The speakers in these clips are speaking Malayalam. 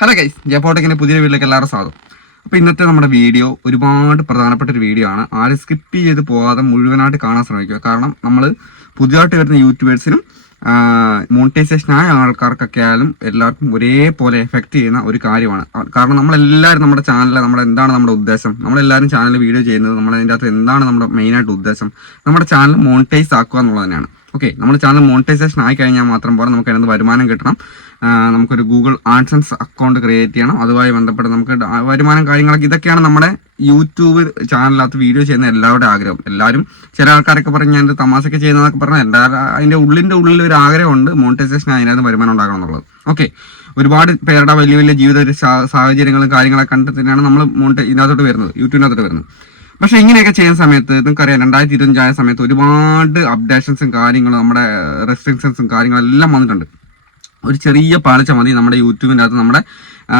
ഹലോ ഗൈസ് ജപ്പോട്ടക്കിന്റെ പുതിയ വീട്ടിലേക്ക് എല്ലാവരും സ്വാഗതം. അപ്പോൾ ഇന്നത്തെ നമ്മുടെ വീഡിയോ ഒരുപാട് പ്രധാനപ്പെട്ട ഒരു വീഡിയോ ആണ്. ആരും സ്കിപ്പ് ചെയ്ത് പോകാതെ മുഴുവനായിട്ട് കാണാൻ ശ്രമിക്കുക. കാരണം നമ്മൾ പുതിയതായിട്ട് വരുന്ന യൂട്യൂബേഴ്സിനും മോണിറ്റൈസേഷൻ ആയ ആൾക്കാർക്കൊക്കെ ആയാലും എല്ലാവർക്കും ഒരേപോലെ എഫക്റ്റ് ചെയ്യുന്ന ഒരു കാര്യമാണ്. കാരണം നമ്മളെല്ലാവരും നമ്മുടെ ചാനലിൽ നമ്മുടെ എന്താണ് നമ്മുടെ ഉദ്ദേശം? നമ്മളെല്ലാവരും ചാനലിൽ വീഡിയോ ചെയ്യുന്നത് നമ്മളതിന്റെ അകത്ത് എന്താണ് നമ്മുടെ മെയിനായിട്ട് ഉദ്ദേശം? നമ്മുടെ ചാനൽ മോണിറ്റൈസ് ആക്കുക എന്നുള്ളത് തന്നെയാണ്. ഓക്കെ നമ്മുടെ ചാനൽ മോണിറ്റൈസേഷൻ ആയി കഴിഞ്ഞാൽ മാത്രം പോലെ നമുക്ക് അതിനകത്ത് വരുമാനം കിട്ടണം. നമുക്കൊരു ഗൂഗിൾ ആഡ്സൻസ് അക്കൗണ്ട് ക്രിയേറ്റ് ചെയ്യണം. അതുമായി ബന്ധപ്പെട്ട് നമുക്ക് വരുമാനം കാര്യങ്ങളൊക്കെ ഇതൊക്കെയാണ് നമ്മുടെ യൂട്യൂബ് ചാനലിനകത്ത് വീഡിയോ ചെയ്യുന്ന എല്ലാവരുടെ ആഗ്രഹം. എല്ലാവരും ചില ആൾക്കാരൊക്കെ പറഞ്ഞ് ഞാൻ തമാശയൊക്കെ ചെയ്യുന്നതൊക്കെ പറഞ്ഞാൽ എല്ലാ അതിന്റെ ഉള്ളിന്റെ ഉള്ളിൽ ഒരു ആഗ്രഹമുണ്ട് മോണിറ്റൈസേഷൻ അതിനകത്ത് വരുമാനം ഉണ്ടാകണം എന്നുള്ളത്. ഓക്കെ ഒരുപാട് പേരുടെ വലിയ വലിയ ജീവിത സാഹചര്യങ്ങളും കാര്യങ്ങളൊക്കെ കണ്ടിട്ട് തന്നെയാണ് നമ്മൾ മോണിറ്റൈ ഇതിനകത്തോട്ട് വരുന്നത്. യൂട്യൂബിനകത്തോട്ട് വരുന്നത്. പക്ഷെ ഇങ്ങനെയൊക്കെ ചെയ്യുന്ന സമയത്ത് നിങ്ങൾക്കറിയാം രണ്ടായിരത്തി ഇരുപഞ്ചായ സമയത്ത് ഒരുപാട് അപ്ഡേഷൻസും കാര്യങ്ങളും നമ്മുടെ റെസ്ട്രിക്ഷൻസും കാര്യങ്ങളും എല്ലാം വന്നിട്ടുണ്ട്. ഒരു ചെറിയ പാളിച്ച മതി നമ്മുടെ യൂട്യൂബിന്റെ അകത്ത് നമ്മുടെ ആ,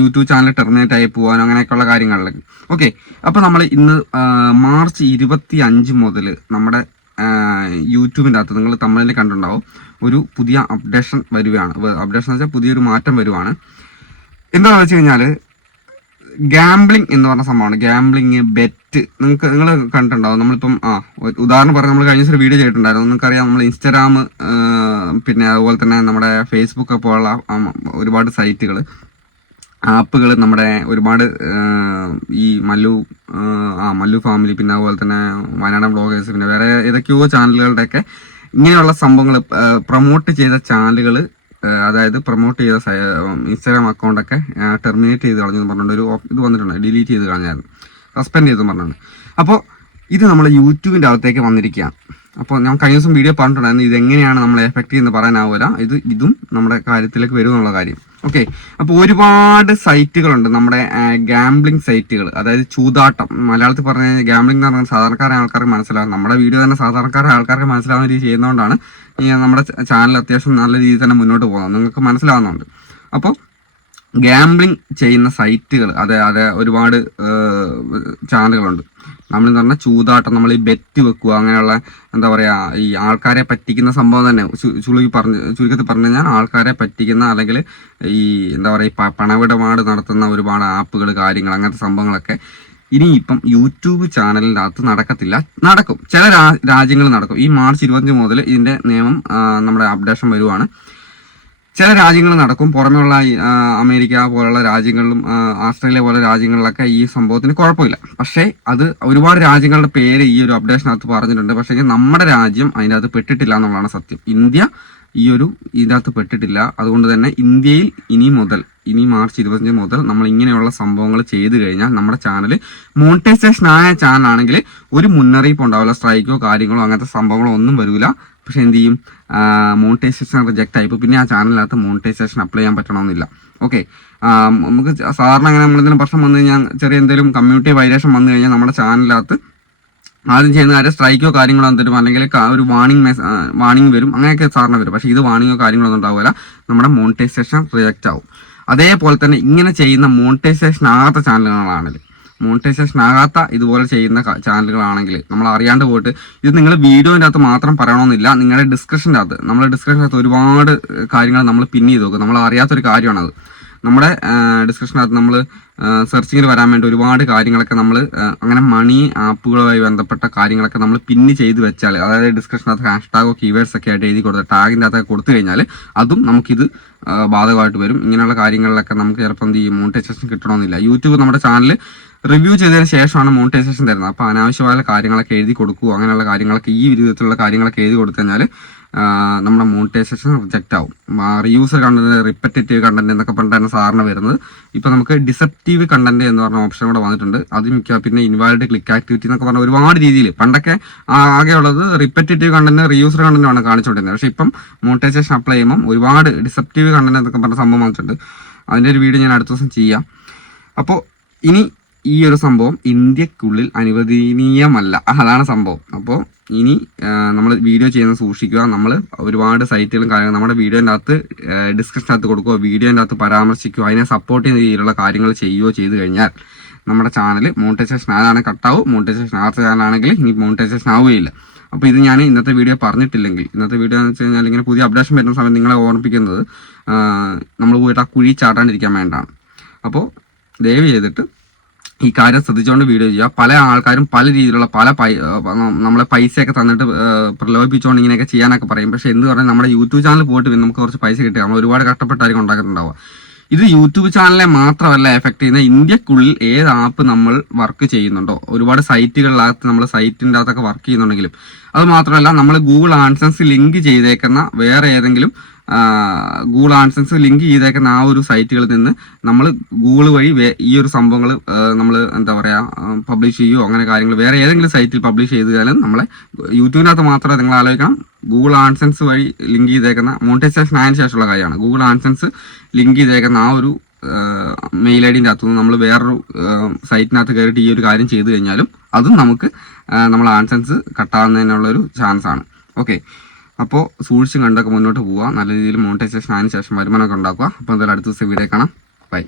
യൂട്യൂബ് ചാനൽ ടെർമിനേറ്റ് ആയി പോകാനോ അങ്ങനെയൊക്കെയുള്ള കാര്യങ്ങളിലൊക്കെ. ഓക്കെ അപ്പോൾ നമ്മൾ ഇന്ന് മാർച്ച് ഇരുപത്തി അഞ്ച് മുതൽ നമ്മുടെ യൂട്യൂബിന്റെ അകത്ത് നിങ്ങൾ തമിഴിൽ കണ്ടിട്ടുണ്ടാവും ഒരു പുതിയ അപ്ഡേഷൻ വരികയാണ് അപ്ഡേഷൻ എന്ന് വെച്ചാൽ പുതിയൊരു മാറ്റം വരുവാണ്. എന്താണെന്ന് വെച്ച് കഴിഞ്ഞാൽ ഗാംബ്ലിംഗ് എന്ന് പറഞ്ഞ സംഭവമാണ്. ഗാംബ്ലിംഗ് ബെറ്റ് നിങ്ങൾക്ക് നിങ്ങൾ കണ്ടിട്ടുണ്ടാവും. നമ്മളിപ്പം ആ ഉദാഹരണം പറഞ്ഞാൽ നമ്മൾ കഴിഞ്ഞ ദിവസം വീഡിയോ ചെയ്തിട്ടുണ്ടായിരുന്നു. നിങ്ങൾക്കറിയാം നമ്മൾ ഇൻസ്റ്റാഗ്രാം പിന്നെ അതുപോലെ തന്നെ നമ്മുടെ ഫേസ്ബുക്ക് പോലുള്ള ഒരുപാട് സൈറ്റുകൾ ആപ്പുകൾ നമ്മുടെ ഒരുപാട് ഈ മല്ലു ആ മല്ലു ഫാമിലി പിന്നെ അതുപോലെ തന്നെ വയനാട് ബ്ലോഗേഴ്സ് പിന്നെ വേറെ ഏതൊക്കെയോ ചാനലുകളുടെയൊക്കെ ഇങ്ങനെയുള്ള സംഭവങ്ങൾ പ്രൊമോട്ട് ചെയ്ത ചാനലുകൾ അതായത് പ്രൊമോട്ട് ചെയ്ത ഇൻസ്റ്റാഗ്രാം അക്കൗണ്ടൊക്കെ ടെർമിനേറ്റ് ചെയ്ത് കളഞ്ഞു പറഞ്ഞുകൊണ്ട് ഒരു ഇത് വന്നിട്ടുണ്ട്. ഡിലീറ്റ് ചെയ്ത് കളഞ്ഞായിരുന്നു. സസ്പെൻഡ് ചെയ്തു പറഞ്ഞിട്ടുണ്ട്. അപ്പോൾ ഇത് നമ്മൾ യൂട്യൂബിന്റെ അകത്തേക്ക് വന്നിരിക്കുകയാണ്. അപ്പോൾ ഞാൻ കഴിഞ്ഞ ദിവസം വീഡിയോ പറഞ്ഞിട്ടുണ്ടായിരുന്നു. ഇതെങ്ങനെയാണ് നമ്മളെ എഫക്റ്റ് ചെയ്യുന്നത് പറയാനാവില്ല ഇത് ഇതും നമ്മുടെ കാര്യത്തിലേക്ക് വരും എന്നുള്ള കാര്യം. ഓക്കെ അപ്പോൾ ഒരുപാട് സൈറ്റുകളുണ്ട് നമ്മുടെ ഗാംബ്ലിംഗ് സൈറ്റുകൾ. അതായത് ചൂതാട്ടം. മലയാളത്തിൽ പറഞ്ഞ ഗാംബ്ലിംഗ് എന്ന് പറഞ്ഞാൽ സാധാരണക്കാരായ ആൾക്കാർക്ക് മനസ്സിലാവും. നമ്മുടെ വീഡിയോ തന്നെ സാധാരണക്കാരായ ആൾക്കാർക്ക് മനസ്സിലാവുന്ന രീതി ചെയ്യുന്നതുകൊണ്ടാണ് നമ്മുടെ ചാനൽ അത്യാവശ്യം നല്ല രീതിയിൽ തന്നെ മുന്നോട്ട് പോകുന്നത്. നിങ്ങൾക്ക് മനസ്സിലാവുന്നുണ്ട്. അപ്പോൾ ഗാംബ്ലിംഗ് ചെയ്യുന്ന സൈറ്റുകൾ അതെ അതെ ഒരുപാട് ചാനലുകളുണ്ട് നമ്മൾ പറഞ്ഞാൽ ചൂതാട്ടം നമ്മൾ ഈ ബെറ്റ് വെക്കുക അങ്ങനെയുള്ള എന്താ പറയുക ഈ ആൾക്കാരെ പറ്റിക്കുന്ന സംഭവം തന്നെ. ചുളുക്കി ചുളുകി പറഞ്ഞ് ചുരുക്കത്തിൽ പറഞ്ഞു കഴിഞ്ഞാൽ ആൾക്കാരെ പറ്റിക്കുന്ന അല്ലെങ്കിൽ ഈ എന്താ പറയുക ഈ പണമിടപാട് നടത്തുന്ന ഒരുപാട് ആപ്പുകൾ കാര്യങ്ങൾ അങ്ങനത്തെ സംഭവങ്ങളൊക്കെ ഇനിയിപ്പം യൂട്യൂബ് ചാനലിന്റെ അകത്ത് നടക്കത്തില്ല. നടക്കും. ചില രാജ്യങ്ങൾ നടക്കും. ഈ മാർച്ച് ഇരുപത്തഞ്ച് മുതൽ ഇതിന്റെ നിയമം നമ്മുടെ അപ്ഡേഷൻ വരുവാണ്. ചില രാജ്യങ്ങൾ നടക്കും. പുറമെയുള്ള അമേരിക്ക പോലുള്ള രാജ്യങ്ങളിലും ആസ്ട്രേലിയ ഓസ്ട്രേലിയ പോലെ രാജ്യങ്ങളിലൊക്കെ ഈ സംഭവത്തിന് കുഴപ്പമില്ല. പക്ഷേ അത് ഒരുപാട് രാജ്യങ്ങളുടെ പേര് ഈ ഒരു അപ്ഡേഷനകത്ത് പറഞ്ഞിട്ടുണ്ട്. പക്ഷേ നമ്മുടെ രാജ്യം അതിന്റെ അകത്ത് പെട്ടിട്ടില്ല എന്നുള്ളതാണ് സത്യം. ഇന്ത്യ ഈ ഒരു ഇതിനകത്ത് പെട്ടിട്ടില്ല. അതുകൊണ്ട് തന്നെ ഇന്ത്യയിൽ ഇനി മുതൽ ഇനി മാർച്ച് ഇരുപത്തഞ്ച് മുതൽ നമ്മൾ ഇങ്ങനെയുള്ള സംഭവങ്ങൾ ചെയ്തു കഴിഞ്ഞാൽ നമ്മുടെ ചാനൽ മോണിറ്റൈസേഷൻ ആയ ചാനലാണെങ്കിൽ ഒരു മുന്നറിയിപ്പ് ഉണ്ടാവില്ല. സ്ട്രൈക്കോ കാര്യങ്ങളോ അങ്ങനത്തെ സംഭവങ്ങളോ ഒന്നും വരില്ല പക്ഷെ എന്ത് ചെയ്യും? മോണിറ്റൈസേഷൻ റിജക്റ്റ് ആയി. ഇപ്പോൾ പിന്നെ ആ ചാനലിനകത്ത് മോണിറ്റൈസേഷൻ അപ്ലൈ ചെയ്യാൻ പറ്റണമെന്നില്ല ഓക്കെ നമുക്ക് സാധാരണ അങ്ങനെ നമ്മളെന്തെങ്കിലും പ്രശ്നം വന്നു കഴിഞ്ഞാൽ ചെറിയ എന്തെങ്കിലും കമ്മ്യൂണിറ്റി വൈലേഷൻ വന്നു കഴിഞ്ഞാൽ നമ്മുടെ ചാനലിനകത്ത് ആദ്യം ചെയ്യുന്ന കാര്യം സ്ട്രൈക്കോ കാര്യങ്ങളോ എന്തെങ്കിലും അല്ലെങ്കിൽ ഒരു വാണിംഗ് മെസ് വാണിംഗ് വരും. അങ്ങനെയൊക്കെ സാധാരണ വരും. പക്ഷേ ഇത് വാണിങ്ങോ കാര്യങ്ങളോ ഒന്നും ഉണ്ടാവില്ല. നമ്മുടെ മോണിറ്റൈസേഷൻ റിജക്റ്റ് ആവും. അതേപോലെ തന്നെ ഇങ്ങനെ ചെയ്യുന്ന മോണിറ്റൈസേഷൻ ആകാത്ത ചാനലുകളാണെങ്കിൽ മോണിറ്റൈസേഷൻ ആകാത്ത ഇതുപോലെ ചെയ്യുന്ന ചാനലുകളാണെങ്കിൽ നമ്മൾ അറിയാണ്ട് പോയിട്ട് ഇത് നിങ്ങൾ വീഡിയോന്റെ അകത്ത് മാത്രം പറയണമെന്നില്ല. നിങ്ങളുടെ ഡിസ്കഷന്റെ അകത്ത്. നമ്മുടെ ഡിസ്കഷന്റെ അകത്ത് ഒരുപാട് കാര്യങ്ങൾ നമ്മൾ പിൻ ചെയ്ത് നോക്കും നമ്മൾ അറിയാത്തൊരു കാര്യമാണത്. നമ്മുടെ ഡിസ്കഷനകത്ത് നമ്മൾ സെർച്ചിങ്ങിൽ വരാൻ വേണ്ടി ഒരുപാട് കാര്യങ്ങളൊക്കെ നമ്മൾ അങ്ങനെ മണി ആപ്പുകളുമായി ബന്ധപ്പെട്ട കാര്യങ്ങളൊക്കെ നമ്മൾ പിന്ന് ചെയ്ത് വെച്ചാൽ അതായത് ഡിസ്കഷനകത്ത് ഹാഷ്ടാഗോ കീവേഡ്സ് ഒക്കെ ആയിട്ട് എഴുതി കൊടുത്ത ടാഗിന്റെ അകത്തൊക്കെ കൊടുത്തു കഴിഞ്ഞാൽ അതും നമുക്കിത് ബാധകമായിട്ട് വരും. ഇങ്ങനെയുള്ള കാര്യങ്ങളിലൊക്കെ നമുക്ക് ചിലപ്പോൾ എന്ത് ചെയ്യും? മോണിറ്റൈസേഷൻ കിട്ടണമെന്നില്ല. യൂട്യൂബ് നമ്മുടെ ചാനൽ റിവ്യൂ ചെയ്തതിന് ശേഷമാണ് മോണിറ്റൈസേഷൻ തരുന്നത്. അപ്പോൾ അനാവശ്യമായ കാര്യങ്ങളൊക്കെ എഴുതി കൊടുക്കുക അങ്ങനെയുള്ള കാര്യങ്ങളൊക്കെ ഈ വിധത്തിലുള്ള കാര്യങ്ങളൊക്കെ എഴുതി കൊടുത്തു കഴിഞ്ഞാൽ നമ്മുടെ മോണിറ്റൈസേഷൻ റിജക്റ്റ് ആവും. റീയൂസർ കണ്ടന്റ് റിപ്പറ്റേറ്റീവ് കണ്ടന്റ് എന്നൊക്കെ പറഞ്ഞിട്ടാണ് സാറിന് വരുന്നത്. ഇപ്പോൾ നമുക്ക് ഡിസെപ്റ്റീവ് കണ്ടന്റ് എന്ന് പറഞ്ഞ ഓപ്ഷൻ കൂടെ വന്നിട്ടുണ്ട്. അത് മിക്ക പിന്നെ ഇൻവാലിഡ് ക്ലിക്ക് ആക്ടിവിറ്റി എന്നൊക്കെ പറഞ്ഞ ഒരുപാട് രീതിയിൽ പണ്ടൊക്കെ ആകെയുള്ളത് റിപ്പറ്റേറ്റീവ് കണ്ടന്റ് റീയൂസർ കണ്ടന്റ് ആണ് കാണിച്ചുകൊണ്ടിരുന്നത്. പക്ഷേ ഇപ്പം മോണിറ്റൈസേഷൻ അപ്ലൈ ചെയ്യുമ്പോൾ ഒരുപാട് ഡിസെപ്റ്റീവ് കണ്ടന്റ് എന്നൊക്കെ പറഞ്ഞ സംഭവം വന്നിട്ടുണ്ട്. അതിന്റെ ഒരു വീഡിയോ ഞാൻ അടുത്ത ദിവസം ചെയ്യാം. അപ്പോൾ ഇനി ഈ ഒരു സംഭവം ഇന്ത്യക്കുള്ളിൽ അനുവദനീയമല്ല. അതാണ് സംഭവം. അപ്പോൾ ഇനി നമ്മൾ വീഡിയോ ചെയ്യുന്ന സൂക്ഷിക്കുക. നമ്മൾ ഒരുപാട് സൈറ്റുകളും കാര്യങ്ങളും നമ്മുടെ വീഡിയോന്റെ അകത്ത് ഡിസ്ക്രിപ്ഷനകത്ത് കൊടുക്കുക വീഡിയോന്റെ അകത്ത് പരാമർശിക്കുക അതിനെ സപ്പോർട്ട് ചെയ്യുന്ന രീതിയിലുള്ള കാര്യങ്ങൾ ചെയ്യുകയോ ചെയ്തു കഴിഞ്ഞാൽ നമ്മുടെ ചാനൽ മോണിറ്റൈസേഷൻ ആരാണ് കട്ടാവും മോണിറ്റൈസേഷൻ ആകാത്ത ചാനലാണെങ്കിൽ ഇനി മോണിറ്റൈസേഷൻ ആവുകയില്ല. അപ്പോൾ ഇത് ഞാൻ ഇന്നത്തെ വീഡിയോ പറഞ്ഞിട്ടില്ലെങ്കിൽ ഇന്നത്തെ വീഡിയോ എന്ന് വെച്ച് കഴിഞ്ഞാൽ ഇങ്ങനെ പുതിയ അപ്ഡേഷൻ വരുന്ന സമയത്ത് നിങ്ങളെ ഓർമ്മിപ്പിക്കുന്നത് നമ്മൾ പോയിട്ട് ആ കുഴി ചാടാണ്ടിരിക്കാൻ വേണ്ടാണ്. അപ്പോൾ ദയവ് ചെയ്തിട്ട് ഈ കാര്യം ശ്രദ്ധിച്ചുകൊണ്ട് വീഡിയോ ചെയ്യുക. പല ആൾക്കാരും പല രീതിയിലുള്ള പല നമ്മളെ പൈസയൊക്കെ തന്നിട്ട് പ്രലോഭിപ്പിച്ചുകൊണ്ട് ഇങ്ങനെയൊക്കെ ചെയ്യാനൊക്കെ പറയും. പക്ഷേ എന്ത് പറഞ്ഞാൽ നമ്മുടെ യൂട്യൂബ് ചാനൽ പോയിട്ട് നമുക്ക് കുറച്ച് പൈസ കിട്ടുക. നമ്മൾ ഒരുപാട് കഷ്ടപ്പെട്ടായിരിക്കും ഉണ്ടാക്കുന്നുണ്ടാവുക ഇത് യൂട്യൂബ് ചാനലിനെ മാത്രമല്ല എഫക്ട് ചെയ്യുന്ന ഇന്ത്യക്കുള്ളിൽ ഏത് ആപ്പ് നമ്മൾ വർക്ക് ചെയ്യുന്നുണ്ടോ? ഒരുപാട് സൈറ്റുകളിലകത്ത് നമ്മൾ സൈറ്റിന്റെ അകത്തൊക്കെ വർക്ക് ചെയ്യുന്നുണ്ടെങ്കിലും. അത് മാത്രമല്ല നമ്മൾ ഗൂഗിൾ ആൻസൻസ് ലിങ്ക് ചെയ്തേക്കുന്ന വേറെ ഏതെങ്കിലും ഗൂഗിൾ ആൻസൻസ് ലിങ്ക് ചെയ്തേക്കുന്ന ആ ഒരു സൈറ്റുകളിൽ നിന്ന് നമ്മൾ ഗൂഗിൾ വഴി ഈ ഒരു സംഭവങ്ങൾ നമ്മൾ എന്താ പറയുക പബ്ലിഷ് ചെയ്യുകയോ അങ്ങനെ കാര്യങ്ങൾ വേറെ ഏതെങ്കിലും സൈറ്റിൽ പബ്ലിഷ് ചെയ്താലും നമ്മളെ യൂട്യൂബിനകത്ത് മാത്രമേ നിങ്ങൾ ആലോചിക്കണം. ഗൂഗിൾ ആൻസൻസ് വഴി ലിങ്ക് ചെയ്തേക്കുന്ന മോണിറ്റൈസേഷൻ ആയതിനു ശേഷമുള്ള കാര്യമാണ്. ഗൂഗിൾ ആൻസൻസ് ലിങ്ക് ചെയ്തേക്കുന്ന ആ ഒരു മെയിൽ ഐ ഡിന്റെ അകത്തുനിന്ന് നമ്മൾ വേറൊരു സൈറ്റിനകത്ത് കയറിയിട്ട് ഈ ഒരു കാര്യം ചെയ്തു കഴിഞ്ഞാലും അതും നമുക്ക് നമ്മൾ ആൻസൻസ് ചാൻസ് ആണ്. ഓക്കെ അപ്പോൾ സൂക്ഷിച്ചും കണ്ടൊക്കെ മുന്നോട്ട് പോവുക നല്ല രീതിയിൽ മോണിറ്റൈസേഷൻ ആയതിനു ശേഷം വരുമാനമൊക്കെ ഉണ്ടാക്കുക. അപ്പോൾ എന്തായാലും അടുത്ത ദിവസം വീഡിയോ കാണാം. ബൈ